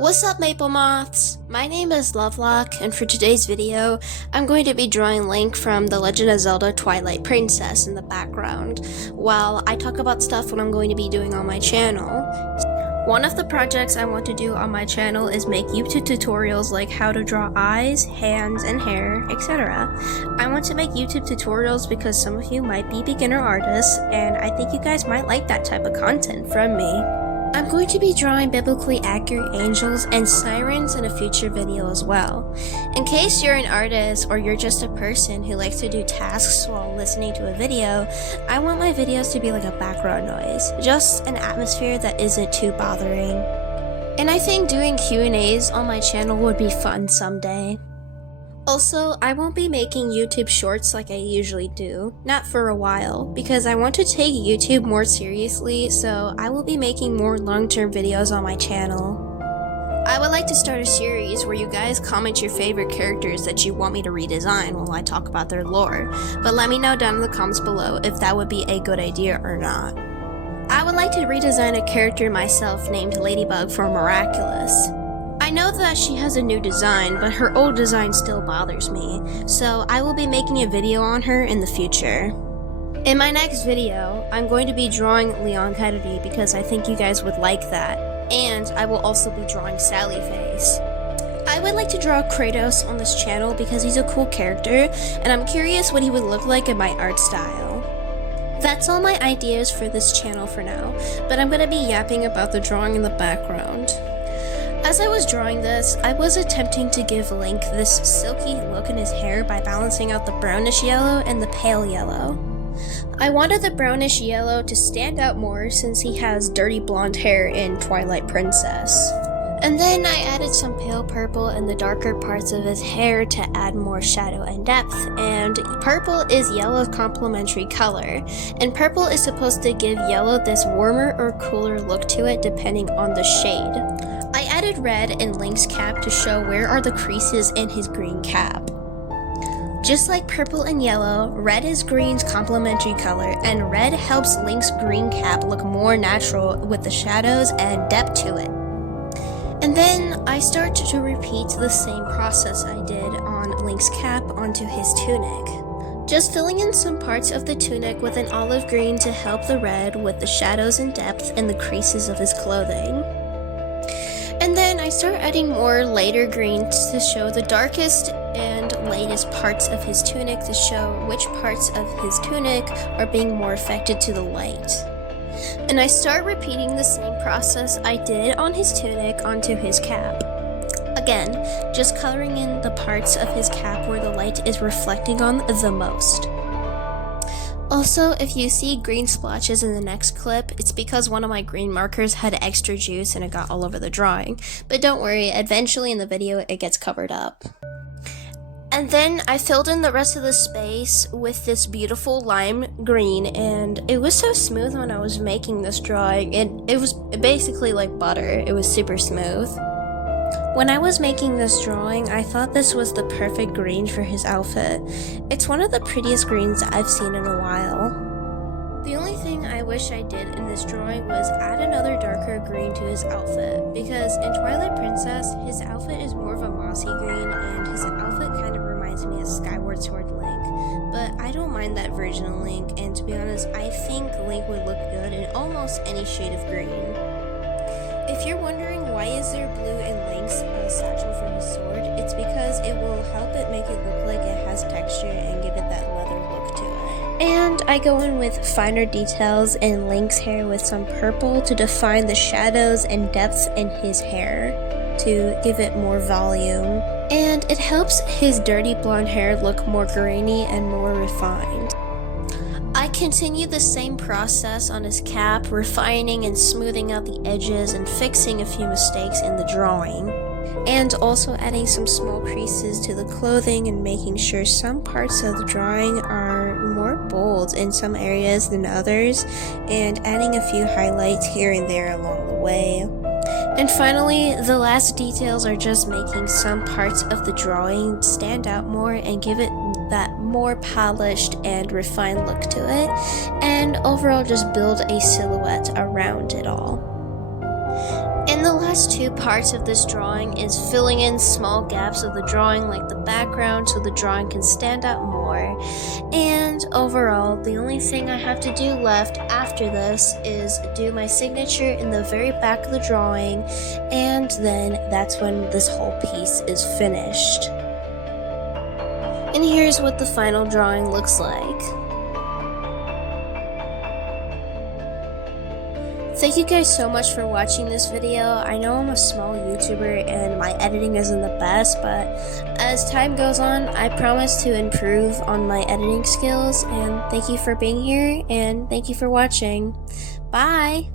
What's up, Maple Moths? My name is Lovelock, and for today's video, I'm going to be drawing Link from The Legend of Zelda Twilight Princess in the background, while I talk about stuff what I'm going to be doing on my channel. One of the projects I want to do on my channel is make YouTube tutorials like how to draw eyes, hands, and hair, etc. I want to make YouTube tutorials because some of you might be beginner artists, and I think you guys might like that type of content from me. I'm going to be drawing biblically accurate angels and sirens in a future video as well. In case you're an artist or you're just a person who likes to do tasks while listening to a video, I want my videos to be like a background noise, just an atmosphere that isn't too bothering. And I think doing Q&As on my channel would be fun someday. Also, I won't be making YouTube shorts like I usually do, not for a while, because I want to take YouTube more seriously, so I will be making more long-term videos on my channel. I would like to start a series where you guys comment your favorite characters that you want me to redesign while I talk about their lore, but let me know down in the comments below if that would be a good idea or not. I would like to redesign a character myself named Ladybug from Miraculous. I know that she has a new design, but her old design still bothers me, so I will be making a video on her in the future. In my next video, I'm going to be drawing Leon Kennedy because I think you guys would like that, and I will also be drawing Sally Face. I would like to draw Kratos on this channel because he's a cool character, and I'm curious what he would look like in my art style. That's all my ideas for this channel for now, but I'm going to be yapping about the drawing in the background. As I was drawing this, I was attempting to give Link this silky look in his hair by balancing out the brownish yellow and the pale yellow. I wanted the brownish yellow to stand out more since he has dirty blonde hair in Twilight Princess. And then I added some pale purple in the darker parts of his hair to add more shadow and depth, and purple is yellow's complementary color, and purple is supposed to give yellow this warmer or cooler look to it depending on the shade. I added red in Link's cap to show where are the creases in his green cap. Just like purple and yellow, red is green's complementary color, and red helps Link's green cap look more natural with the shadows and depth to it. And then I started to repeat the same process I did on Link's cap onto his tunic. Just filling in some parts of the tunic with an olive green to help the red with the shadows and depth in the creases of his clothing. And then I start adding more lighter greens to show the darkest and lightest parts of his tunic to show which parts of his tunic are being more affected to the light. And I start repeating the same process I did on his tunic onto his cap. Again, just coloring in the parts of his cap where the light is reflecting on the most. Also, if you see green splotches in the next clip, it's because one of my green markers had extra juice and it got all over the drawing. But don't worry, eventually in the video it gets covered up. And then I filled in the rest of the space with this beautiful lime green, and it was so smooth when I was making this drawing. It was basically like butter. It was super smooth. When I was making this drawing, I thought this was the perfect green for his outfit. It's one of the prettiest greens I've seen in a while. The only thing I wish I did in this drawing was add another darker green to his outfit, because in Twilight Princess, his outfit is more of a mossy green, and his outfit kind of reminds me of Skyward Sword Link. But I don't mind that version of Link, and to be honest, I think Link would look good in almost any shade of green. If you're wondering why is there blue in Link's satchel for his sword, it's because it will help it make it look like it has texture and give it that leather look to it. And I go in with finer details in Link's hair with some purple to define the shadows and depths in his hair to give it more volume. And it helps his dirty blonde hair look more grainy and more refined. I continue the same process on his cap, refining and smoothing out the edges and fixing a few mistakes in the drawing. And also adding some small creases to the clothing and making sure some parts of the drawing are more bold in some areas than others, and adding a few highlights here and there along the way. And finally, the last details are just making some parts of the drawing stand out more and give it that more polished and refined look to it, and overall just build a silhouette around it all. And And the last two parts of this drawing is filling in small gaps of the drawing, like the background, so the drawing can stand out more. And overall, the only thing I have to do left after this is do my signature in the very back of the drawing, and then that's when this whole piece is finished. And here's what the final drawing looks like. Thank you guys so much for watching this video. I know I'm a small YouTuber and my editing isn't the best, but as time goes on, I promise to improve on my editing skills, and thank you for being here, and thank you for watching. Bye!